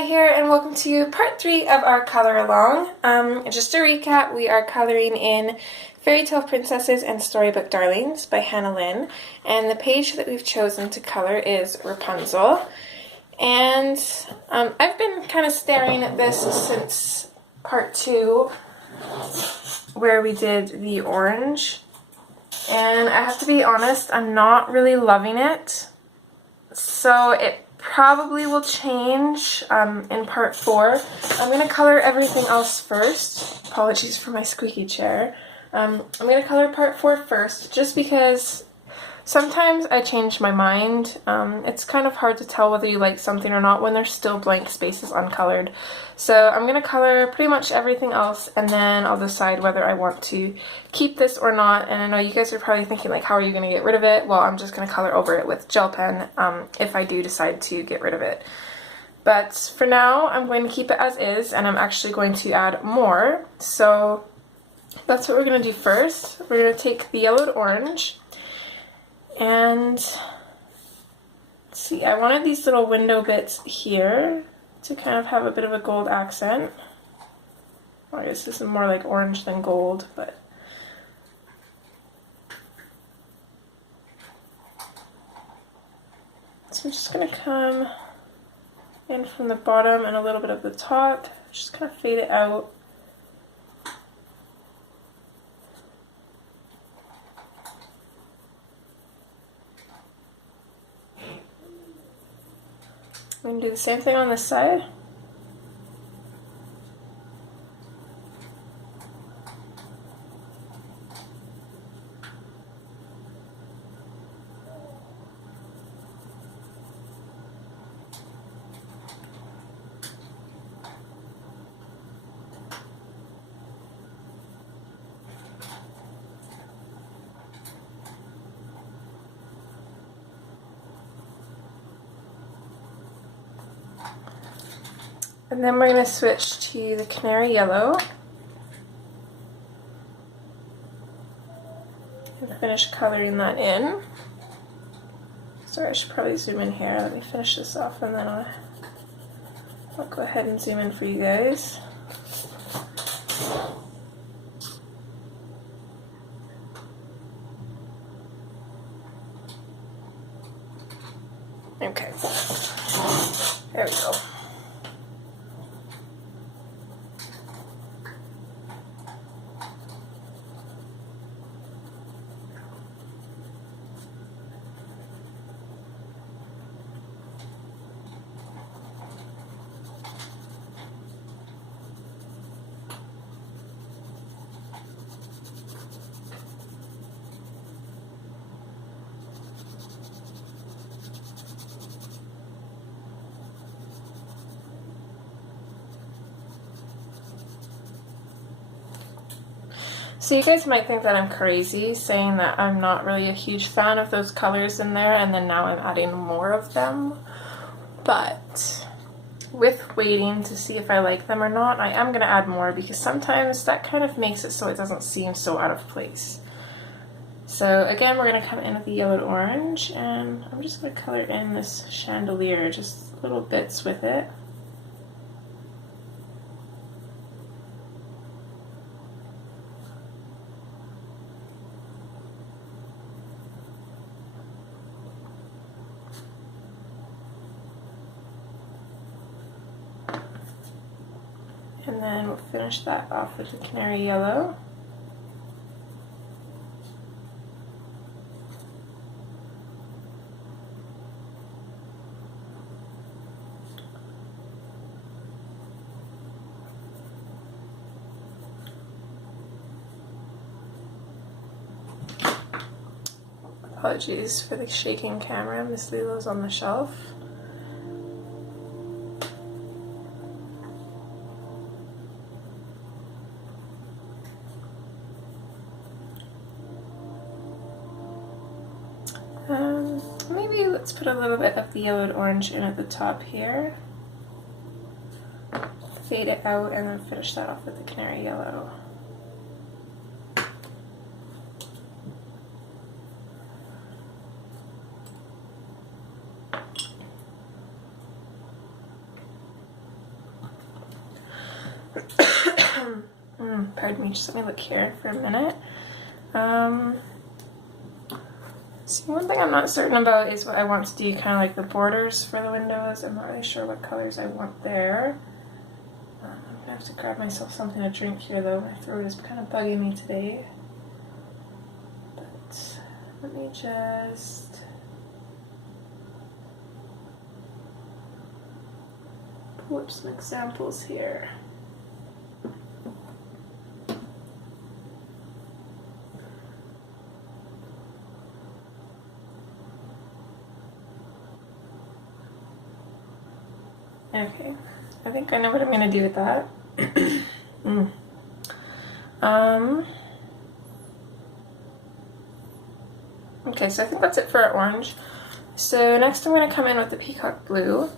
Sky here, and welcome to part 3 of our color along. Just a recap, we are coloring in Fairy Tale Princesses and Storybook Darlings by Hannah Lynn, and the page that we've chosen to color is Rapunzel. And I've been kind of staring at this since part 2, where we did the orange, and I have to be honest, I'm not really loving it. So it probably will change in part 4. I'm going to color everything else first. Apologies for my squeaky chair. I'm going to color part 4 first, just because sometimes I change my mind. It's kind of hard to tell whether you like something or not when there's still blank spaces uncolored. So I'm going to color pretty much everything else, and then I'll decide whether I want to keep this or not. And I know you guys are probably thinking, like, how are you going to get rid of it? Well, I'm just going to color over it with gel pen if I do decide to get rid of it. But for now, I'm going to keep it as is, and I'm actually going to add more. So that's what we're going to do first. We're going to take the yellowed orange. And let's see, I wanted these little window bits here to kind of have a bit of a gold accent. Well, I guess this is more like orange than gold, but so I'm just going to come in from the bottom and a little bit of the top, just kind of fade it out. I'm going to do the same thing on this side. And then we're going to switch to the canary yellow and finish coloring that in. Sorry, I should probably zoom in here. Let me finish this off and then I'll go ahead and zoom in for you guys. Okay, there we go. So you guys might think that I'm crazy saying that I'm not really a huge fan of those colors in there, and then now I'm adding more of them. But with waiting to see if I like them or not, I am going to add more, because sometimes that kind of makes it so it doesn't seem so out of place. So again, we're going to come in with the yellowed orange, and I'm just going to color in this chandelier, just little bits with it. And then we'll finish that off with the canary yellow. Apologies for the shaking camera, Miss Lilo's on the shelf. Maybe let's put a little bit of the yellowed orange in at the top here. Fade it out and then finish that off with the canary yellow. Pardon me, just let me look here for a minute. See, one thing I'm not certain about is what I want to do, kind of like the borders for the windows. I'm not really sure what colors I want there. I'm gonna have to grab myself something to drink here though. My throat is kind of bugging me today. But let me just pull up some examples here. Okay, I think I know what I'm going to do with that. Okay, so I think that's it for our orange. So next I'm going to come in with the peacock blue.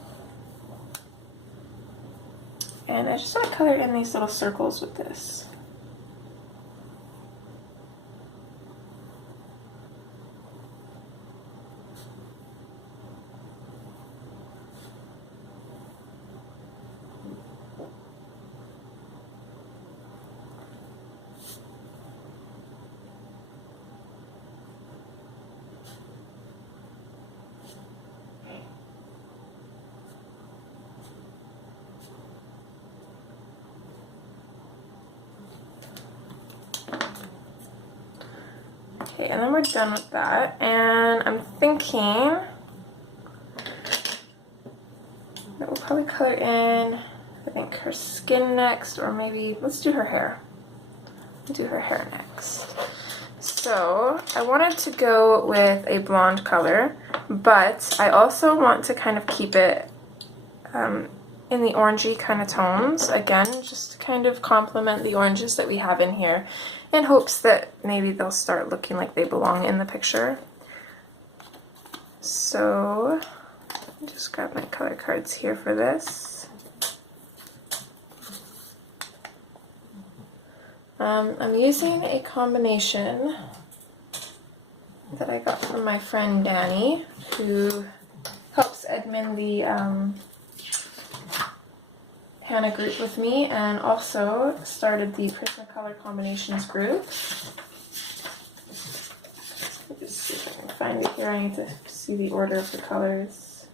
And I just want to color in these little circles with this. Okay, and then we're done with that, and I'm thinking that we'll probably color in, I think, her skin next, or maybe, let's do her hair. We'll do her hair next. So, I wanted to go with a blonde color, but I also want to kind of keep it in the orangey kind of tones, again, just to kind of complement the oranges that we have in here, in hopes that maybe they'll start looking like they belong in the picture. So, I'll just grab my color cards here for this. I'm using a combination that I got from my friend Danny, who helps admin the Hannah group with me, and also started the Prismacolor Combinations group. Let me just see if I can find it here. I need to see the order of the colors.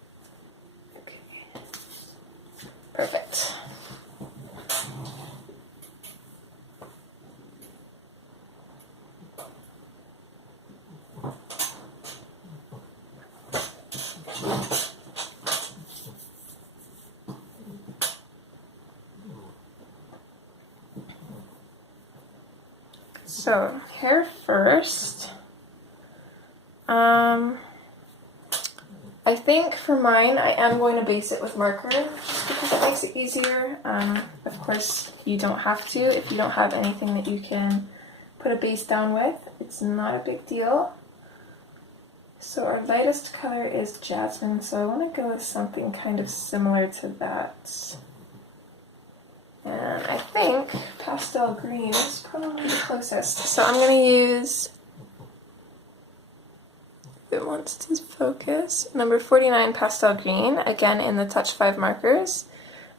Okay. Perfect. So, hair first. I think for mine, I am going to base it with marker, just because it makes it easier. Of course, you don't have to. If you don't have anything that you can put a base down with, it's not a big deal. So our lightest color is jasmine, so I want to go with something kind of similar to that. And I think pastel green is probably the closest. So I'm going to use, if it wants to focus, number 49 pastel green, again in the Touch 5 markers.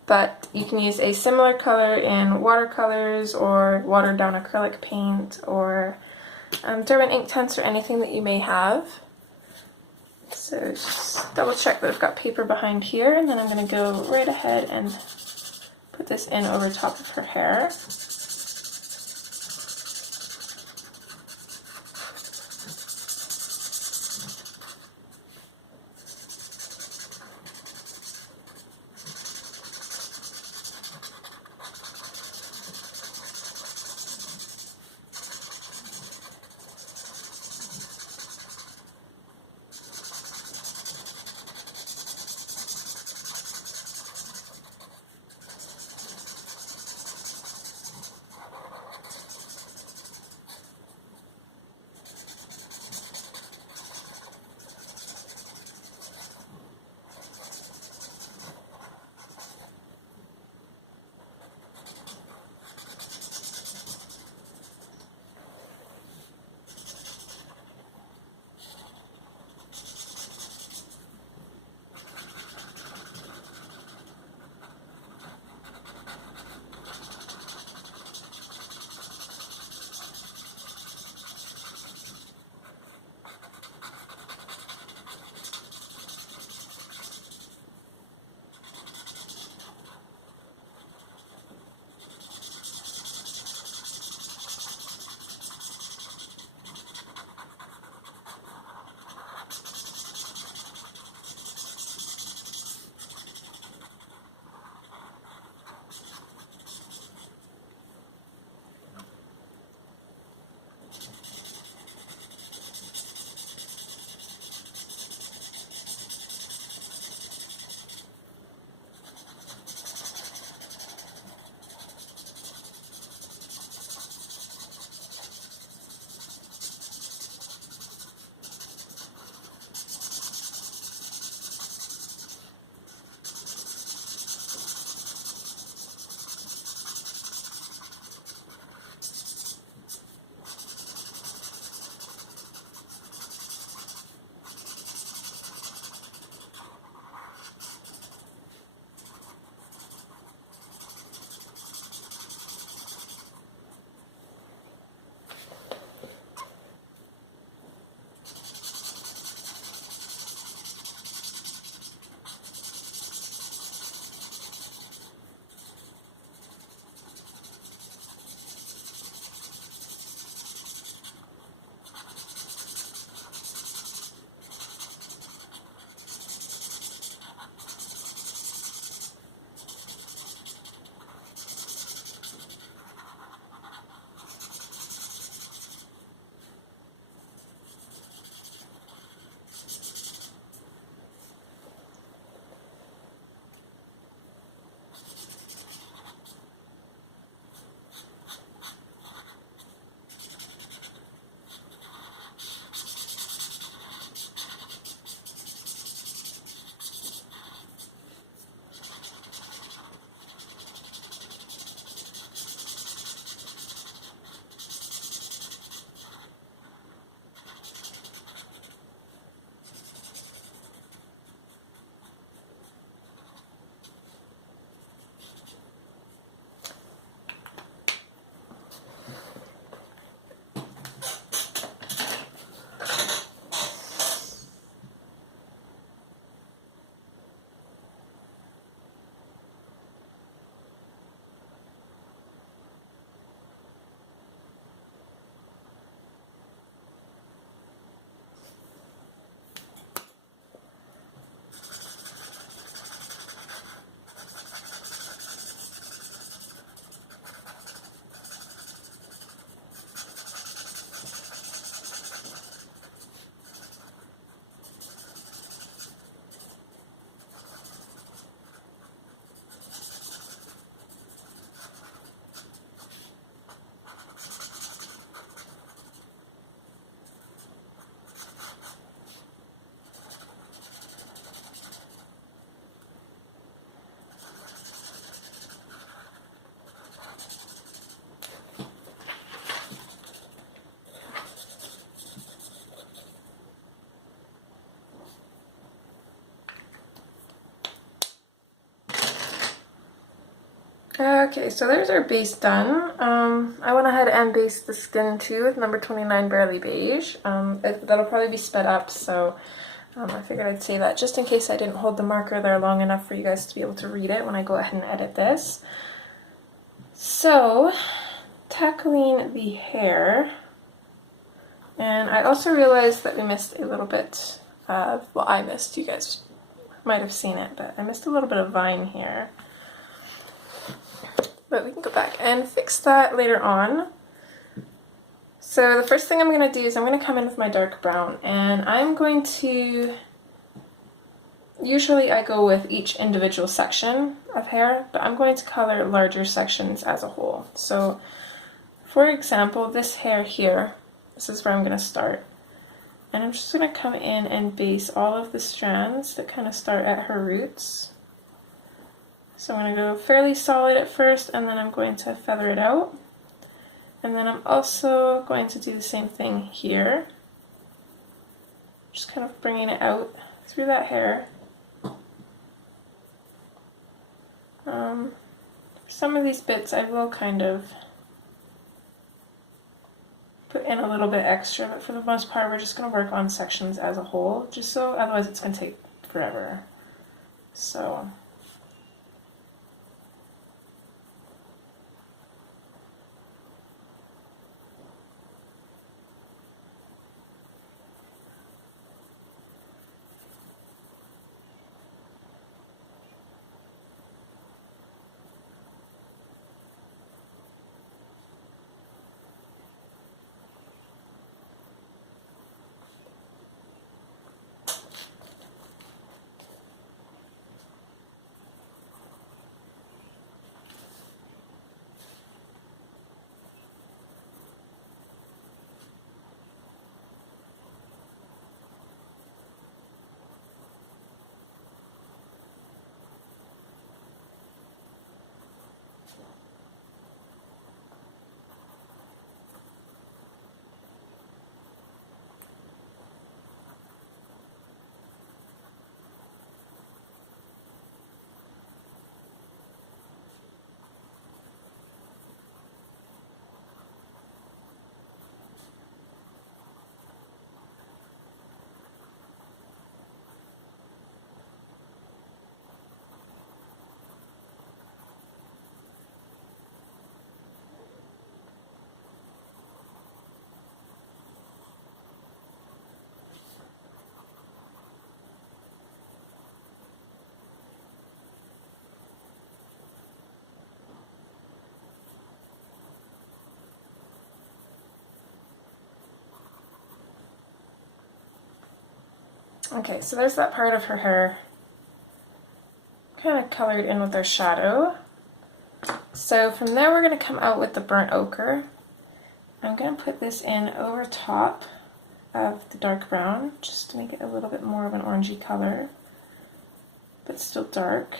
But you can use a similar color in watercolors or watered down acrylic paint or Derwent Inktense or anything that you may have. So just double check that I've got paper behind here, and then I'm going to go right ahead and put this in over top of her hair. Okay, so there's our base done. I went ahead and based the skin too with number 29 Barely Beige. That'll probably be sped up, so I figured I'd say that just in case I didn't hold the marker there long enough for you guys to be able to read it when I go ahead and edit this. So, tackling the hair, and I also realized that we missed a little bit of, well, I missed, you guys might have seen it, but I missed a little bit of vine here. But we can go back and fix that later on. So the first thing I'm going to do is I'm going to come in with my dark brown, and I'm going to, usually I go with each individual section of hair, but I'm going to color larger sections as a whole. So for example, this hair here, this is where I'm going to start. And I'm just going to come in and base all of the strands that kind of start at her roots. So I'm going to go fairly solid at first, and then I'm going to feather it out. And then I'm also going to do the same thing here. Just kind of bringing it out through that hair. For some of these bits I will kind of put in a little bit extra, but for the most part we're just going to work on sections as a whole, just so otherwise it's going to take forever. So okay, so there's that part of her hair kind of colored in with our shadow. So from there we're going to come out with the burnt ochre. I'm going to put this in over top of the dark brown just to make it a little bit more of an orangey color, but still dark.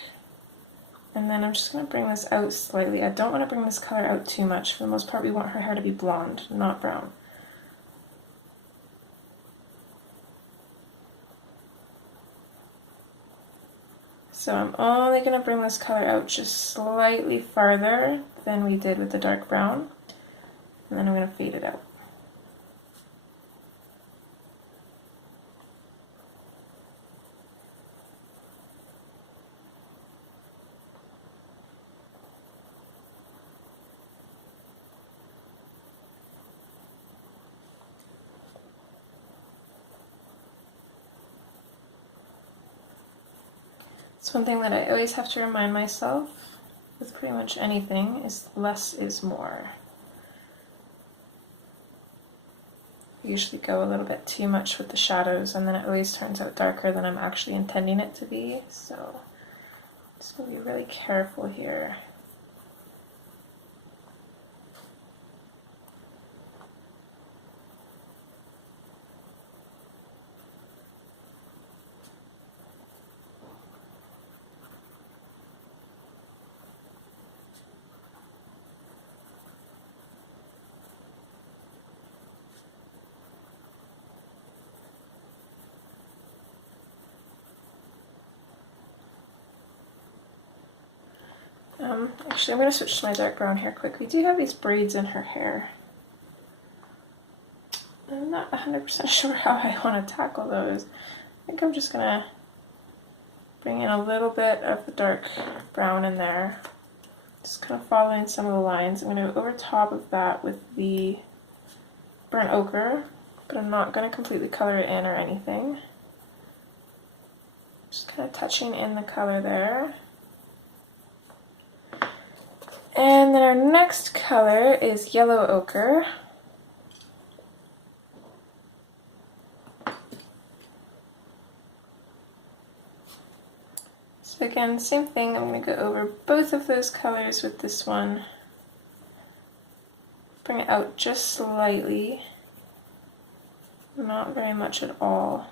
And then I'm just going to bring this out slightly. I don't want to bring this color out too much. For the most part we want her hair to be blonde, not brown. So I'm only going to bring this color out just slightly farther than we did with the dark brown, and then I'm going to fade it out. It's one thing that I always have to remind myself with pretty much anything is less is more. I usually go a little bit too much with the shadows, and then it always turns out darker than I'm actually intending it to be, so just going to be really careful here. Actually, I'm going to switch to my dark brown hair quick. We do have these braids in her hair. I'm not 100% sure how I want to tackle those. I think I'm just going to bring in a little bit of the dark brown in there. Just kind of following some of the lines. I'm going to go over top of that with the burnt ochre, but I'm not going to completely color it in or anything. Just kind of touching in the color there. And then our next color is yellow ochre. So again, same thing, I'm going to go over both of those colors with this one. Bring it out just slightly, not very much at all.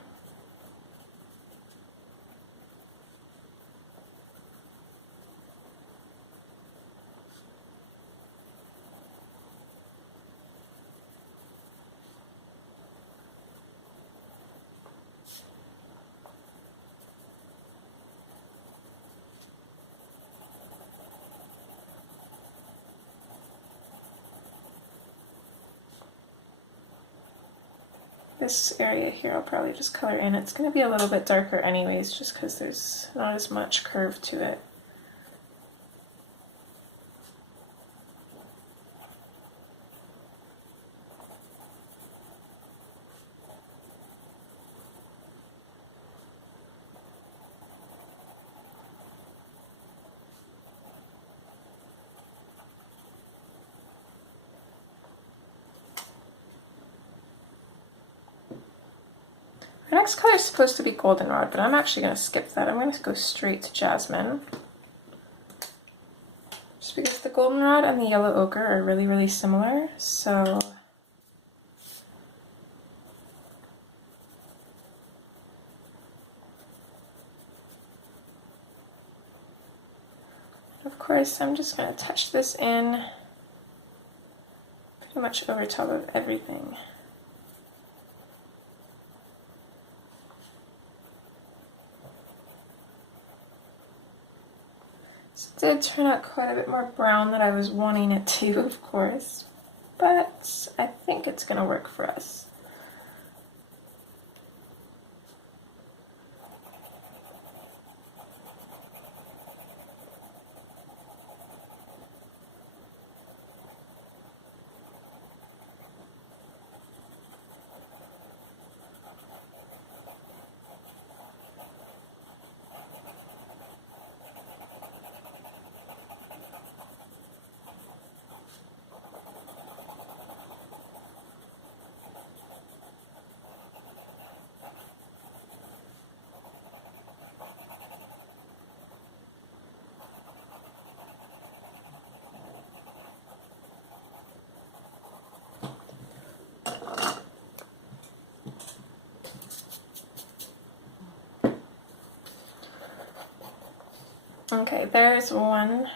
This area here I'll probably just color in. It's going to be a little bit darker anyways, just because there's not as much curve to it. Our next color is supposed to be goldenrod, but I'm actually going to skip that. I'm going to go straight to jasmine. Just because the goldenrod and the yellow ochre are really, really similar, so of course I'm just going to touch this in pretty much over top of everything. It did turn out quite a bit more brown than I was wanting it to, of course, but I think it's going to work for us. Okay, there's one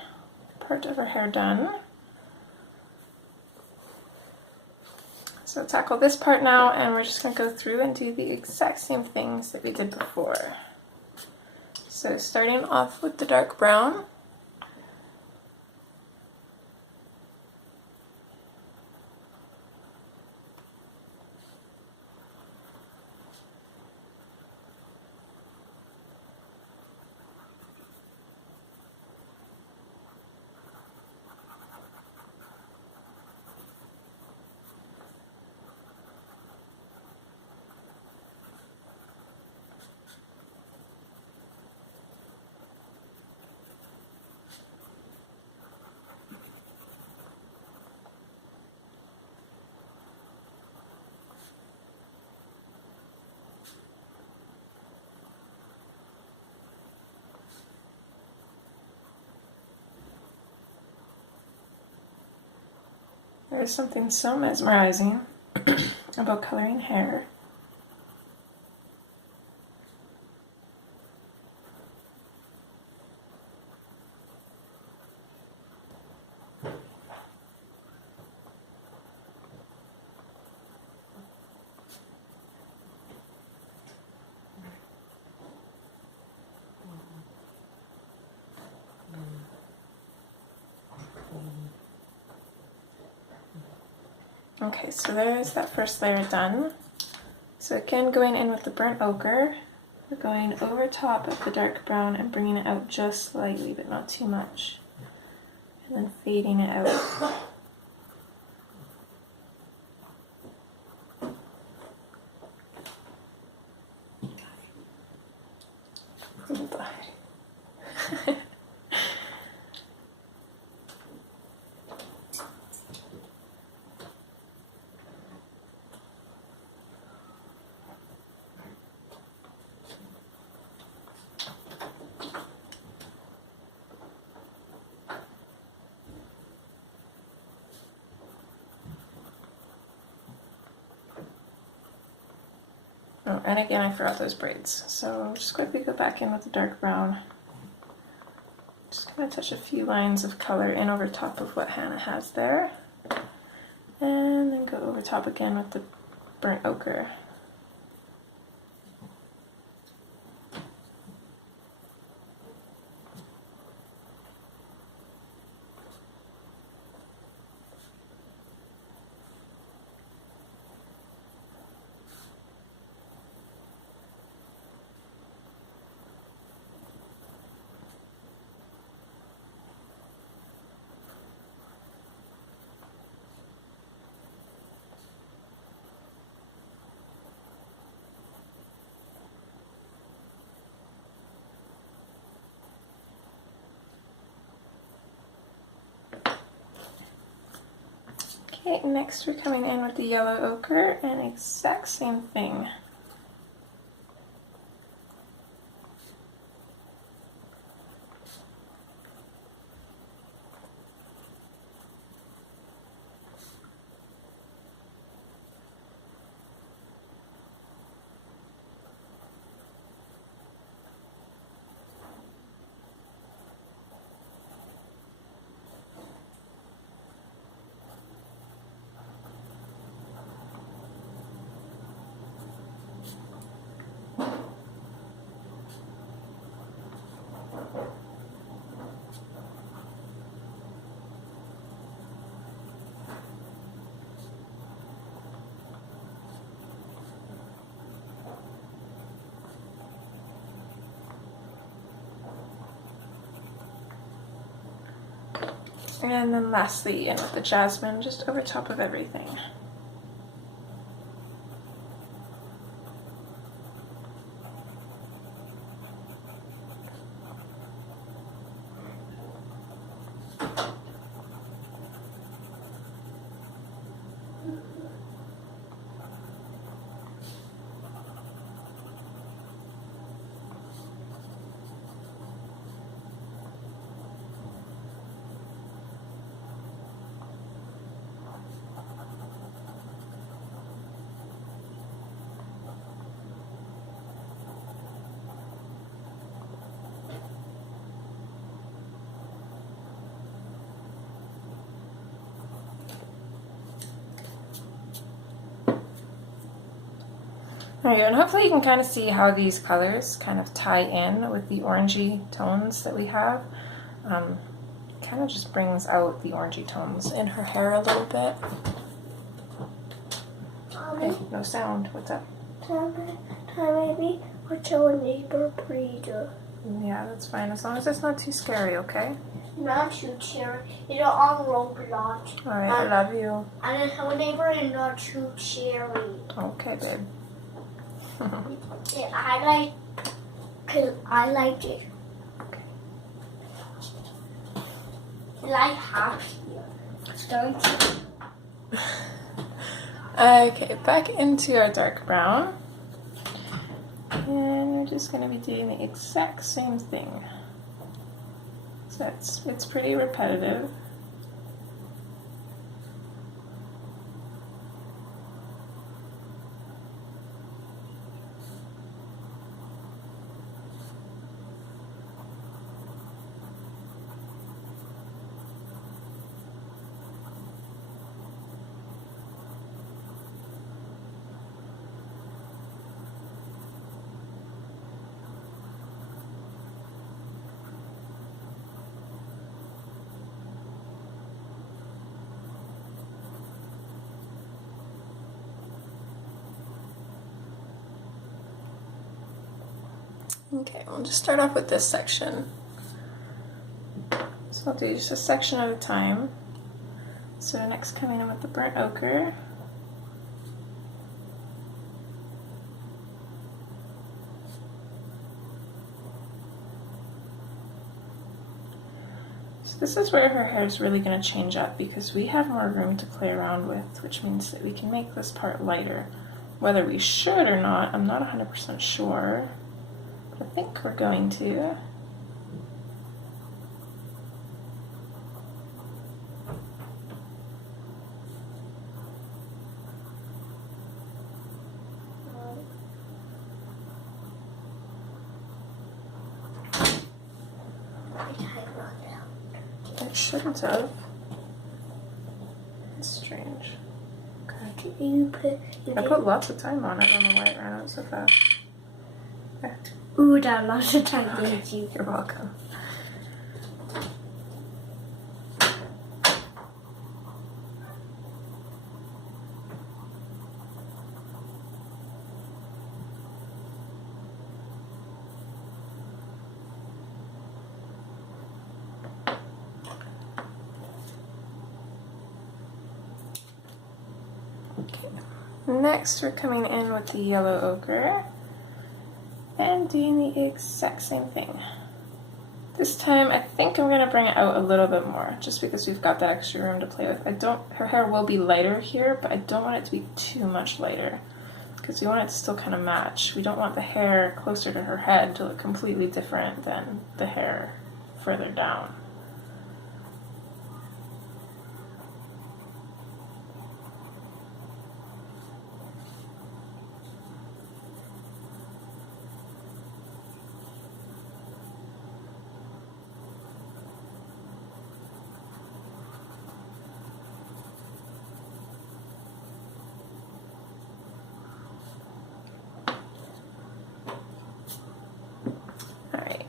part of her hair done. So tackle this part now, and we're just going to go through and do the exact same things that we did before. So starting off with the dark brown. There's something so mesmerizing about coloring hair. Okay, so there's that first layer done. So again, going in with the burnt ochre, we're going over top of the dark brown and bringing it out just slightly, but not too much. And then fading it out. Oh, and again, I forgot those braids. So just quickly go back in with the dark brown. Just going to touch a few lines of color in over top of what Hannah has there. And then go over top again with the burnt ochre. Okay, next we're coming in with the yellow ochre and exact same thing. And then lastly in with the jasmine just over top of everything. There you go, and hopefully you can kind of see how these colors kind of tie in with the orangey tones that we have. Kind of just brings out the orangey tones in her hair a little bit. Okay, no sound. What's up? Maybe we'll show a neighbor breeder. Yeah, that's fine, as long as it's not too scary, okay? Not too scary. It's on Roblox. Alright, I love you. And then our neighbor is not too scary. Okay, babe. Yeah, I like it. Okay. I like happy. Don't you? Okay, back into our dark brown. And we're just going to be doing the exact same thing. So it's pretty repetitive. Okay, we'll just start off with this section. So I'll do just a section at a time. So next coming in with the burnt ochre. So this is where her hair is really going to change up because we have more room to play around with, which means that we can make this part lighter. Whether we should or not, I'm not 100% sure, but I think we're going to. It shouldn't have. It's strange. I put lots of time on it. I don't know why it ran out so fast. There. Ooh, that lots of time, thank you. You're welcome. Next, we're coming in with the yellow ochre and doing the exact same thing. This time, I think I'm going to bring it out a little bit more, just because we've got that extra room to play with. Her hair will be lighter here, but I don't want it to be too much lighter, because we want it to still kind of match. We don't want the hair closer to her head to look completely different than the hair further down.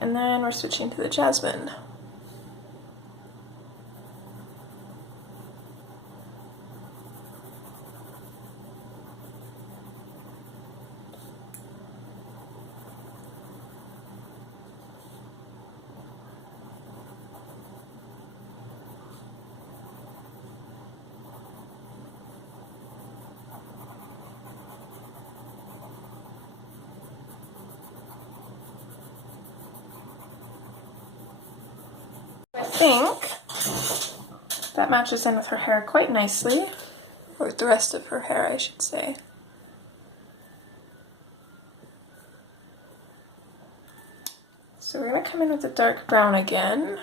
And then we're switching to the jasmine. I think that matches in with her hair quite nicely, or with the rest of her hair, I should say. So we're going to come in with the dark brown again.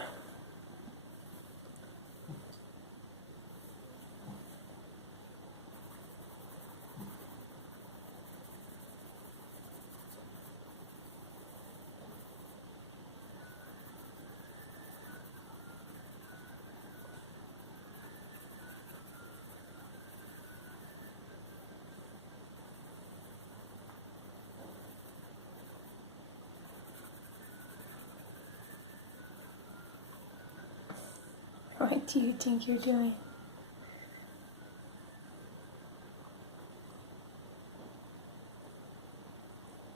What do you think you're doing?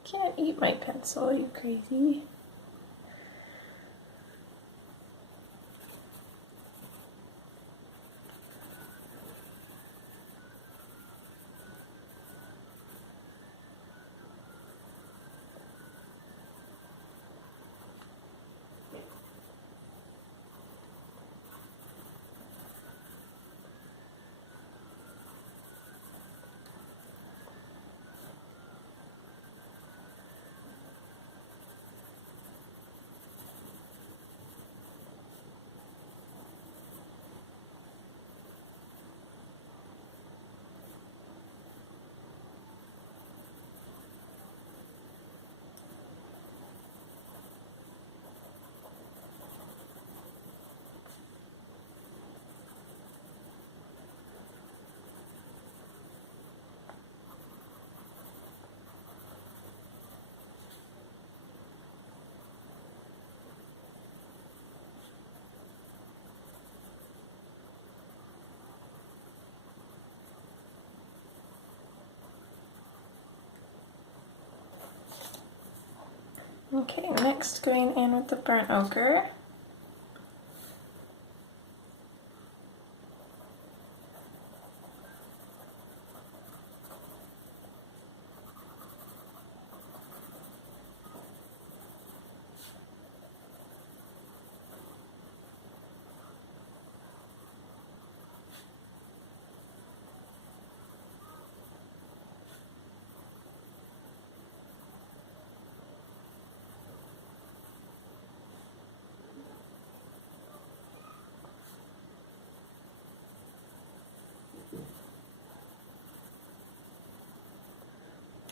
Can't eat my pencil, you crazy. Okay, next going in with the burnt ochre.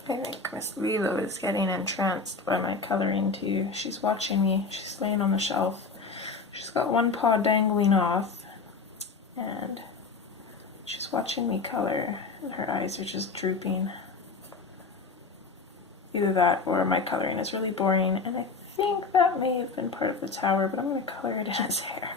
I think Miss Lilo is getting entranced by my coloring too. She's watching me. She's laying on the shelf. She's got one paw dangling off, and she's watching me color, and her eyes are just drooping. Either that or my coloring is really boring, and I think that may have been part of the tower, but I'm going to color it in his hair.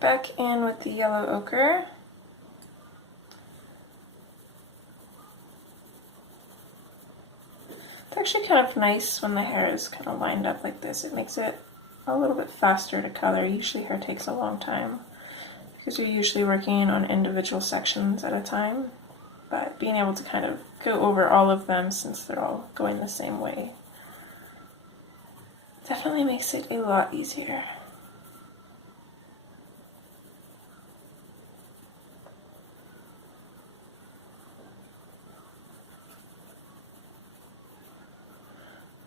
Back in with the yellow ochre. It's actually kind of nice when the hair is kind of lined up like this. It makes it a little bit faster to color. Usually hair takes a long time because you're usually working on individual sections at a time. But being able to kind of go over all of them since they're all going the same way definitely makes it a lot easier.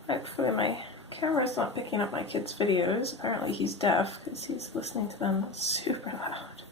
Hopefully my camera's not picking up my kid's videos. Apparently he's deaf because he's listening to them super loud.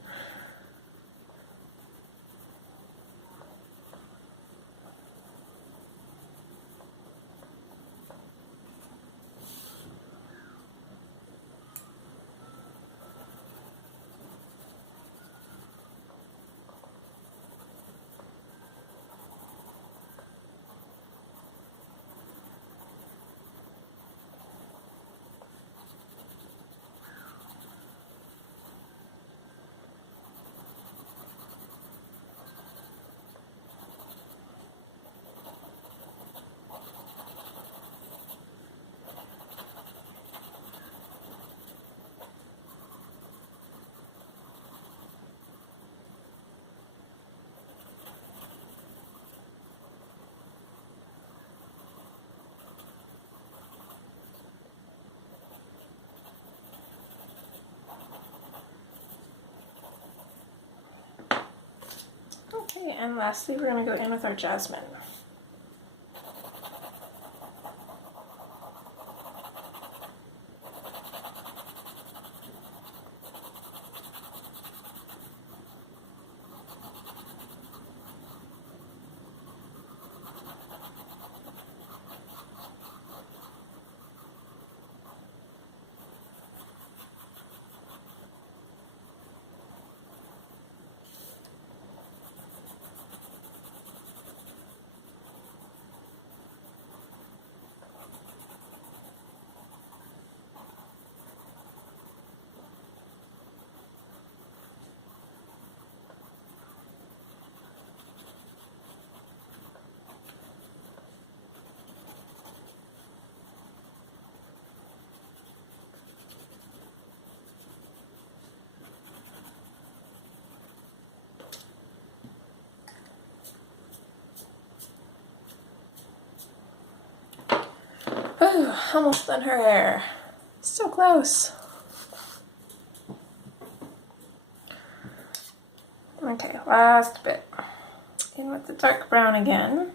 Okay, and lastly we're going to go in with our jasmine. Oh, almost done her hair. So close. last bit. In with the dark brown again.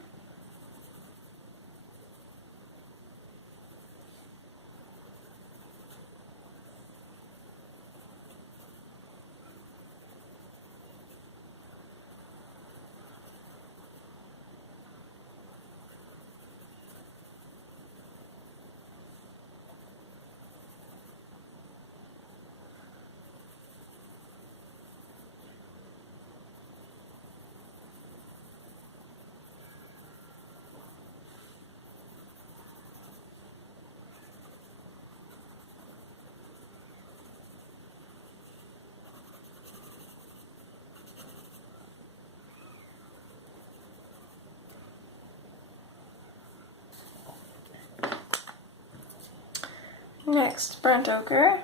Next, burnt ochre.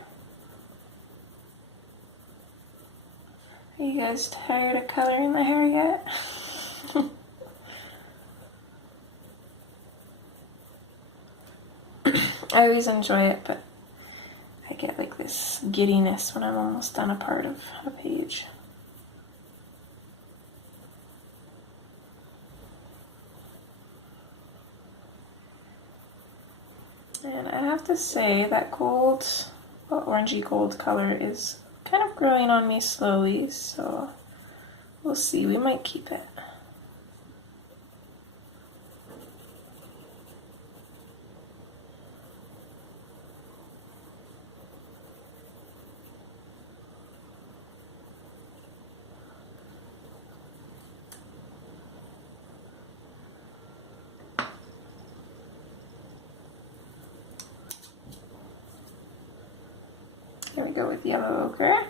Are you guys tired of coloring my hair yet? I always enjoy it, but I get like this giddiness when I'm almost done a part of a page. And I have to say that gold, well, orangey gold color is kind of growing on me slowly, so we'll see. We might keep it. Here we go with yellow ochre.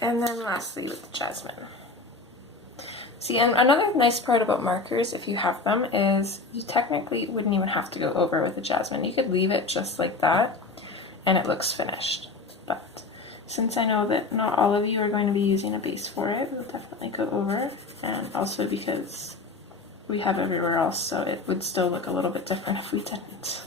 And then lastly with the jasmine. See, and another nice part about markers, if you have them, is you technically wouldn't even have to go over with the jasmine. You could leave it just like that and it looks finished. But since I know that not all of you are going to be using a base for it, we'll definitely go over. And also because we have everywhere else, so it would still look a little bit different if we didn't.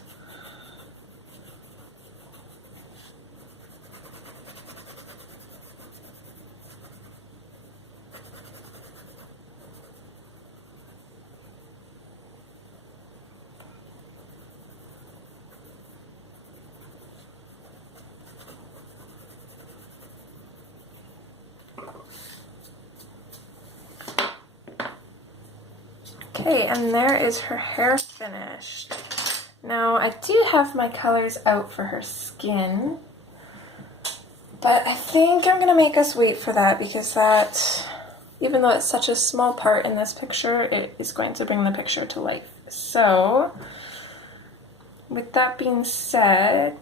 Okay, and there is her hair finished. Now, I do have my colors out for her skin, but I think I'm going to make us wait for that because that, even though it's such a small part in this picture, it is going to bring the picture to life. So, with that being said,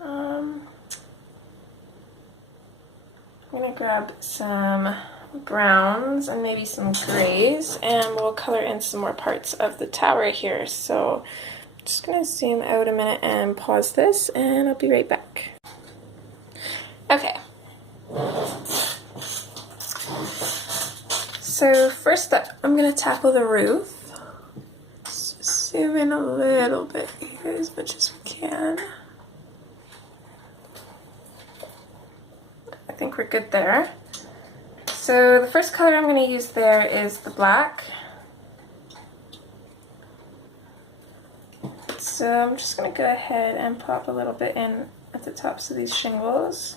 I'm going to grab some browns and maybe some grays, and we'll color in some more parts of the tower here. So I'm just going to zoom out a minute and pause this, and I'll be right back. Okay. So first up, I'm going to tackle the roof. Just zoom in a little bit here as much as we can. I think we're good there. So the first color I'm going to use there is the black. So I'm just going to go ahead and pop a little bit in at the tops of these shingles.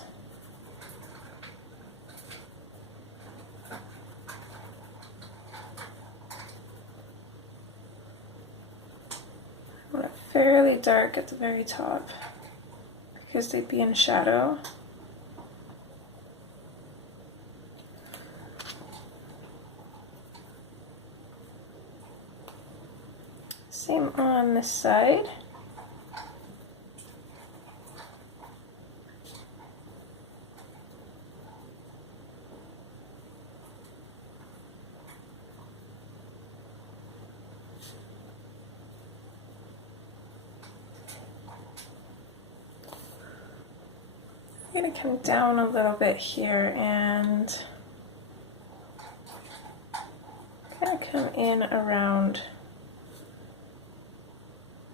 I want it fairly dark at the very top because they'd be in shadow. Same on this side. I'm going to come down a little bit here and kind of come in around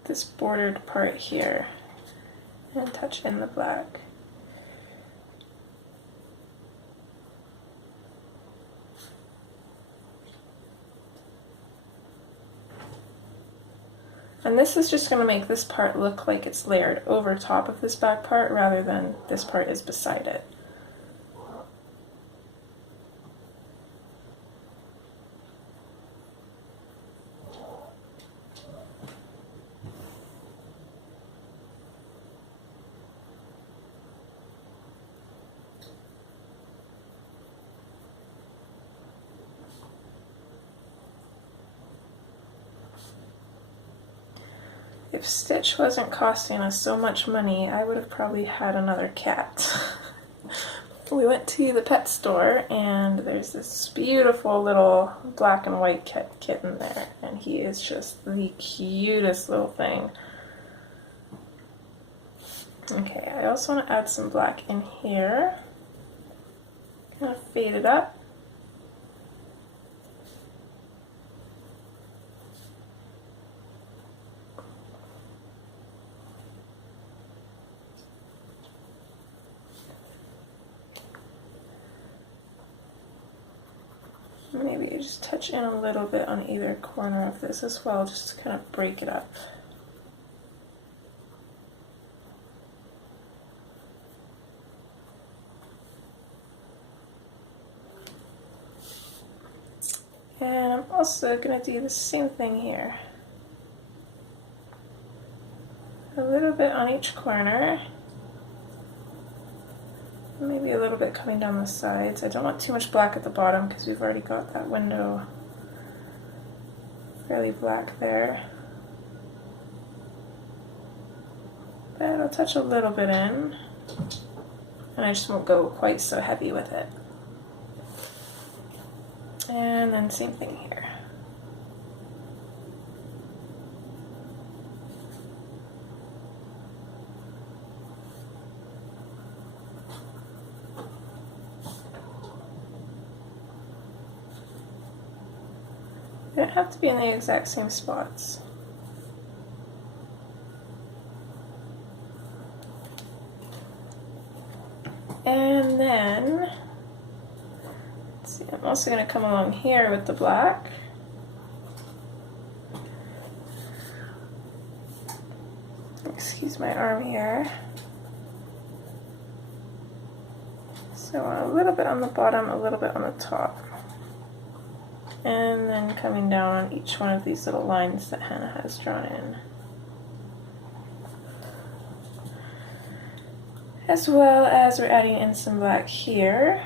this bordered part here and touch in the black. And this is just going to make this part look like it's layered over top of this back part rather than this part is beside it. If Stitch wasn't costing us so much money, I would have probably had another cat. We went to the pet store and there's this beautiful little black and white kitten there, and he is just the cutest little thing. Okay, I also want to add some black in here. Kind of fade it up. Maybe just touch in a little bit on either corner of this as well, just to kind of break it up. And I'm also going to do the same thing here. A little bit on each corner. Maybe a little bit coming down the sides. I don't want too much black at the bottom because we've already got that window fairly black there. But I'll touch a little bit in, and I just won't go quite so heavy with it. And then same thing here. They don't have to be in the exact same spots. And then, let's see, I'm also going to come along here with the black. Excuse my arm here. So a little bit on the bottom, a little bit on the top. And then coming down on each one of these little lines that Hannah has drawn in. As well as we're adding in some black here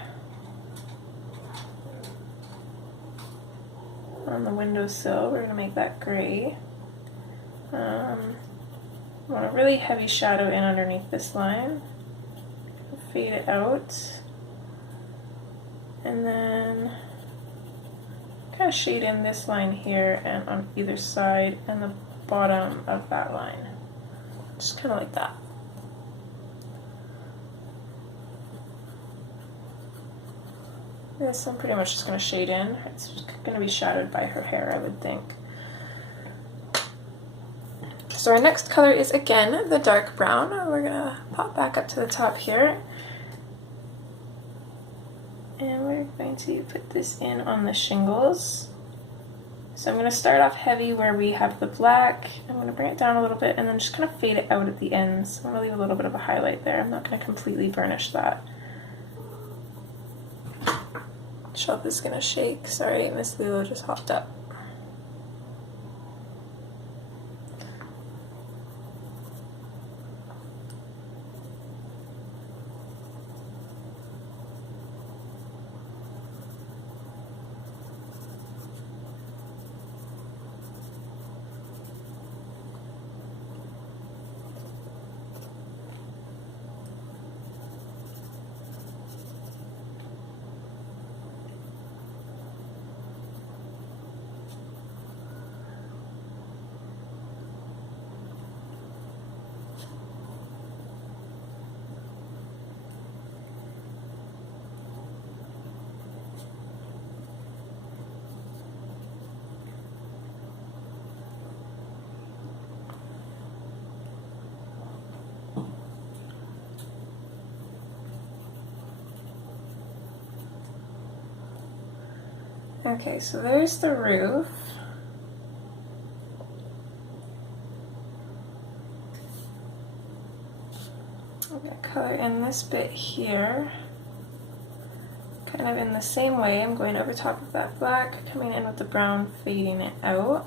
on the windowsill. We're going to make that gray. I want a really heavy shadow in underneath this line. Fade it out. And then kind of shade in this line here and on either side and the bottom of that line. Just kind of like that. This I'm pretty much just going to shade in. It's going to be shadowed by her hair, I would think. So our next color is again the dark brown. We're going to pop back up to the top here. And we're going to put this in on the shingles. So I'm going to start off heavy where we have the black. I'm going to bring it down a little bit and then just kind of fade it out at the ends. I'm going to leave a little bit of a highlight there. I'm not going to completely burnish that. Shelf is going to shake. Sorry, Miss Lilo just hopped up. Okay, so there's the roof. I'm going to color in this bit here. Kind of in the same way, I'm going over top of that black, coming in with the brown, fading it out.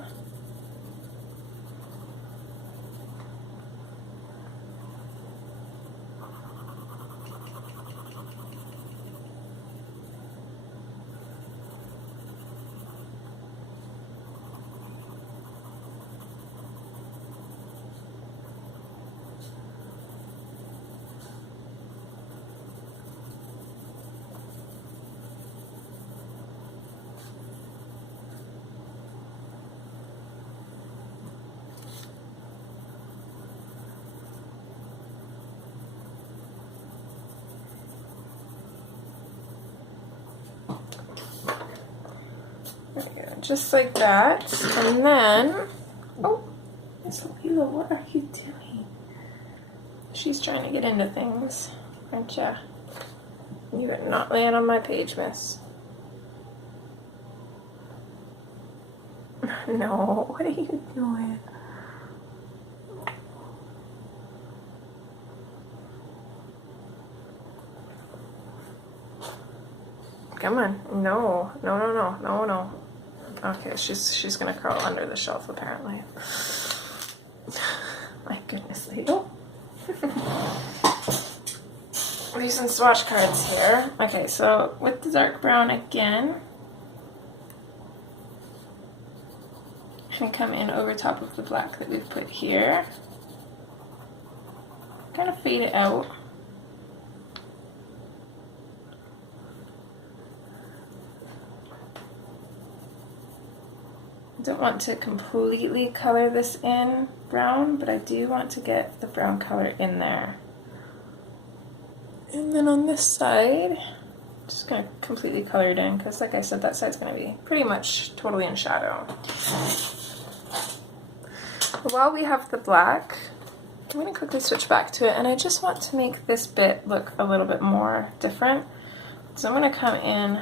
Just like that, and then, oh, Miss Lila, what are you doing? She's trying to get into things, aren't ya? You are not laying on my page, miss. No, what are you doing? Come on, no, no, no, no, no, no. Okay, she's gonna crawl under the shelf apparently. My goodness, Leo. We're using swatch cards here. Okay, so with the dark brown again, I'm gonna come in over top of the black that we've put here. Kind of fade it out. I don't want to completely color this in brown, but I do want to get the brown color in there. And then on this side, I'm just going to completely color it in because like I said, that side's going to be pretty much totally in shadow. While we have the black, I'm going to quickly switch back to it, and I just want to make this bit look a little bit more different. So I'm going to come in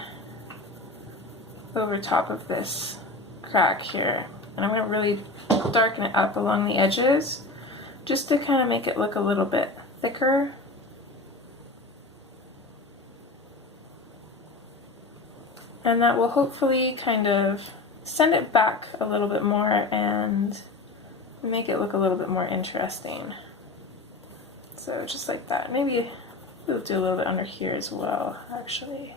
over top of this crack here, and I'm going to really darken it up along the edges just to kind of make it look a little bit thicker. And that will hopefully kind of send it back a little bit more and make it look a little bit more interesting. So just like that. Maybe we'll do a little bit under here as well, actually.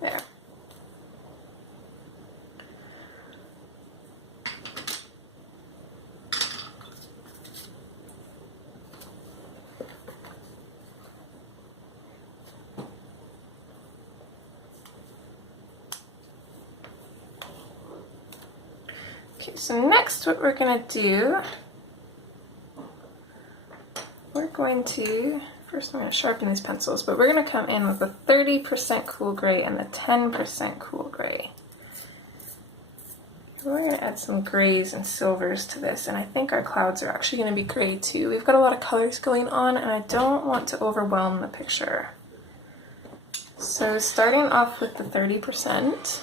There. Okay, so next what we're going to do, first I'm going to sharpen these pencils, but we're going to come in with the 30% cool gray and the 10% cool gray. We're going to add some grays and silvers to this, and I think our clouds are actually going to be gray too. We've got a lot of colors going on, and I don't want to overwhelm the picture. So starting off with the 30%,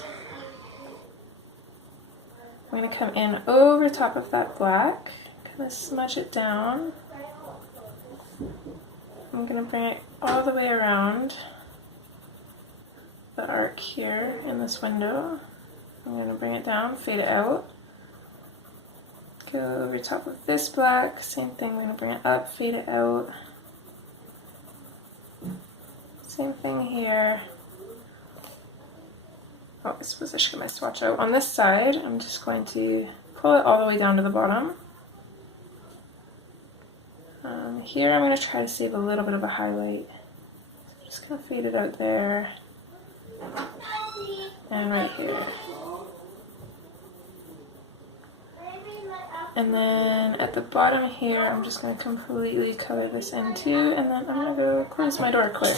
I'm going to come in over top of that black, kind of smudge it down. I'm going to bring it all the way around the arc here in this window. I'm going to bring it down, fade it out. Go over top of this black, same thing, I'm going to bring it up, fade it out. Same thing here. Oh, I suppose I should get my swatch out. On this side, I'm just going to pull it all the way down to the bottom. Here I'm going to try to save a little bit of a highlight. So just kind of fade it out there. And right here. And then at the bottom here, I'm just going to completely color this in too, and then I'm going to go close my door quick.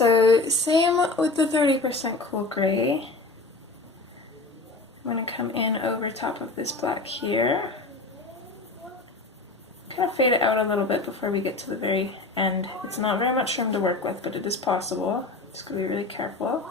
So same with the 30% cool gray. I'm going to come in over top of this black here. Kind of fade it out a little bit before we get to the very end. It's not very much room to work with, but it is possible. Just going to be really careful.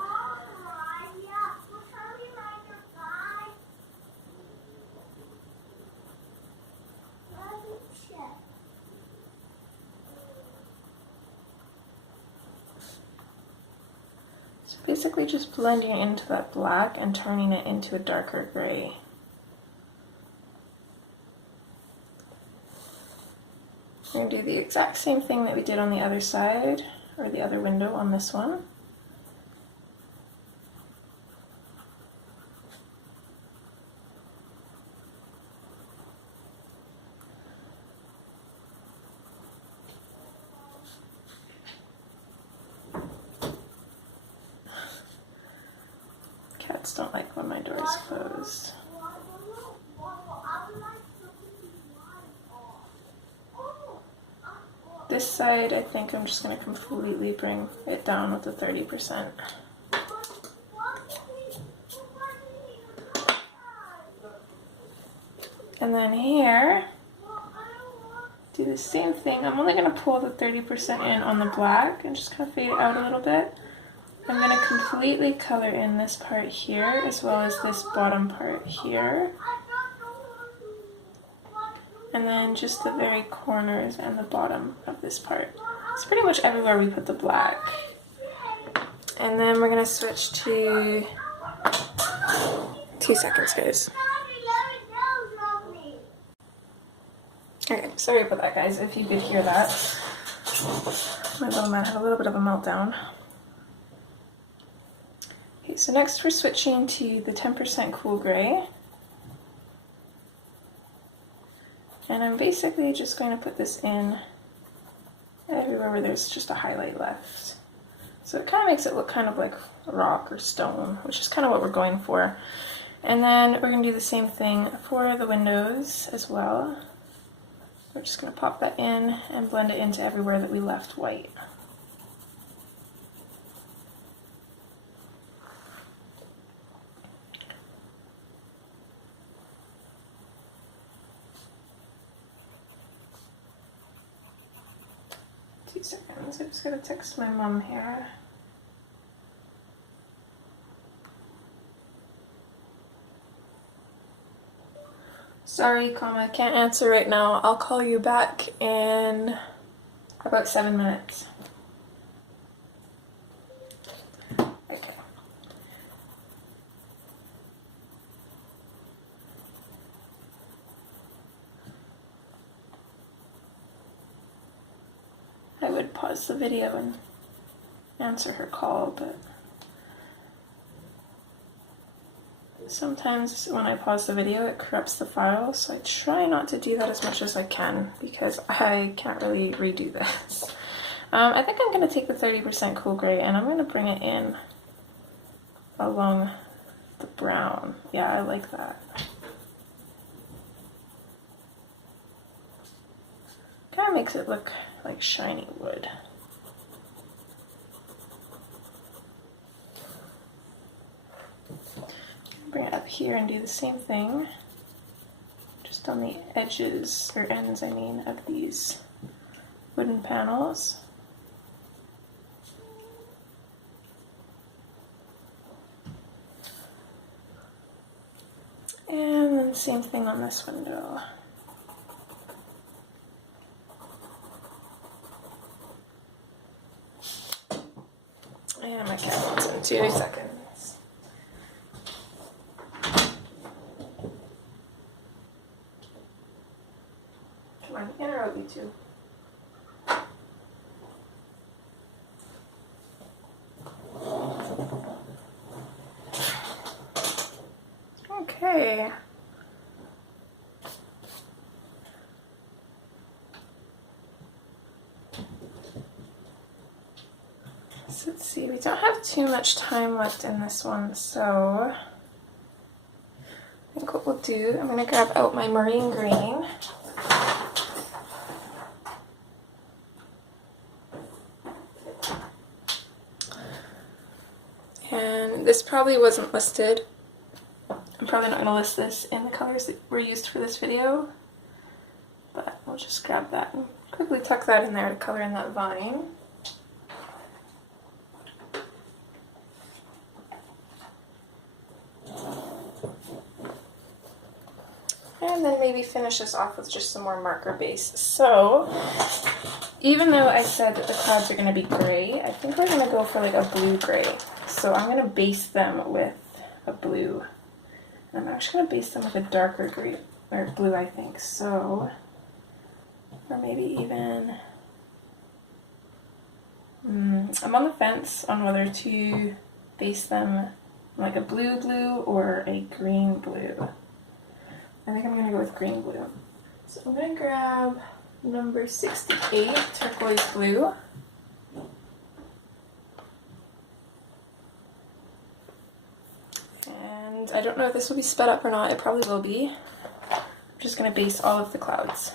So basically just blending into that black and turning it into a darker gray. We're going to do the exact same thing that we did on the other side, or the other window on this one. Cats don't like when my door is closed. This side, I think I'm just going to completely bring it down with the 30%. And then here, do the same thing. I'm only going to pull the 30% in on the black and just kind of fade it out a little bit. I'm going to completely color in this part here as well as this bottom part here. And then just the very corners and the bottom of this part. It's pretty much everywhere we put the black. And then we're going to switch to 2 seconds, guys. Okay, sorry about that, guys, if you could hear that. My little man had a little bit of a meltdown. Okay, so next we're switching to the 10% cool gray. And I'm basically just going to put this in everywhere where there's just a highlight left. So it kind of makes it look kind of like rock or stone, which is kind of what we're going for. And then we're going to do the same thing for the windows as well. We're just going to pop that in and blend it into everywhere that we left white. Seconds. I just gotta text my mom here. Sorry, comma, can't answer right now. I'll call you back in about 7 minutes. Okay. I would pause the video and answer her call, but sometimes when I pause the video it corrupts the file, so I try not to do that as much as I can because I can't really redo this. I think I'm going to take the 30% cool gray and I'm going to bring it in along the brown. Yeah, I like that. Kind of makes it look like shiny wood. Bring it up here and do the same thing, just on the edges, or ends I mean, of these wooden panels. And then same thing on this window. And my cat wants in 2 seconds. Come on, interrupt you two. Okay. So let's see, we don't have too much time left in this one, so I think what we'll do, I'm going to grab out my marine green. This probably wasn't listed. I'm probably not going to list this in the colors that were used for this video, but we'll just grab that and quickly tuck that in there to color in that vine. And then maybe finish this off with just some more marker base. So, even though I said that the clouds are going to be gray, I think we're going to go for like a blue-gray. So I'm going to base them with a blue. And I'm actually going to base them with a darker green, or blue, I think. So, or maybe even, I'm on the fence on whether to base them like a blue-blue or a green-blue. I think I'm going to go with green-blue. So I'm going to grab number 68, turquoise blue. And I don't know if this will be sped up or not. It probably will be. I'm just going to base all of the clouds.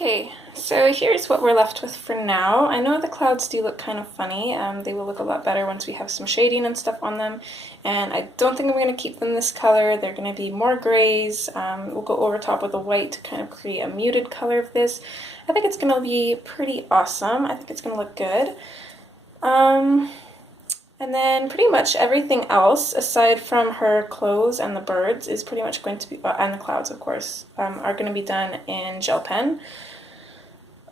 Okay, so here's what we're left with for now. I know the clouds do look kind of funny. They will look a lot better once we have some shading and stuff on them. And I don't think I'm going to keep them this color. They're going to be more grays. We'll go over top with the white to kind of create a muted color of this. I think it's going to be pretty awesome. I think it's going to look good. And then pretty much everything else, aside from her clothes and the birds, is pretty much going to be, and the clouds of course, are going to be done in gel pen.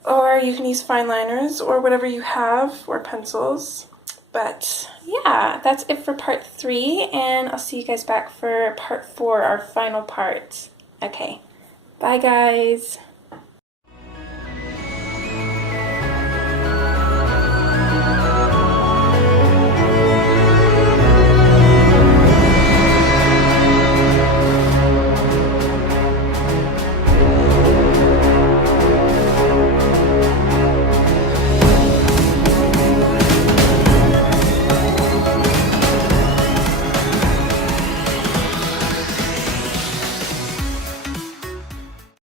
Or you can use fine liners or whatever you have, or pencils. But yeah, that's it for part 3, and I'll see you guys back for part 4, our final part. Okay, bye guys!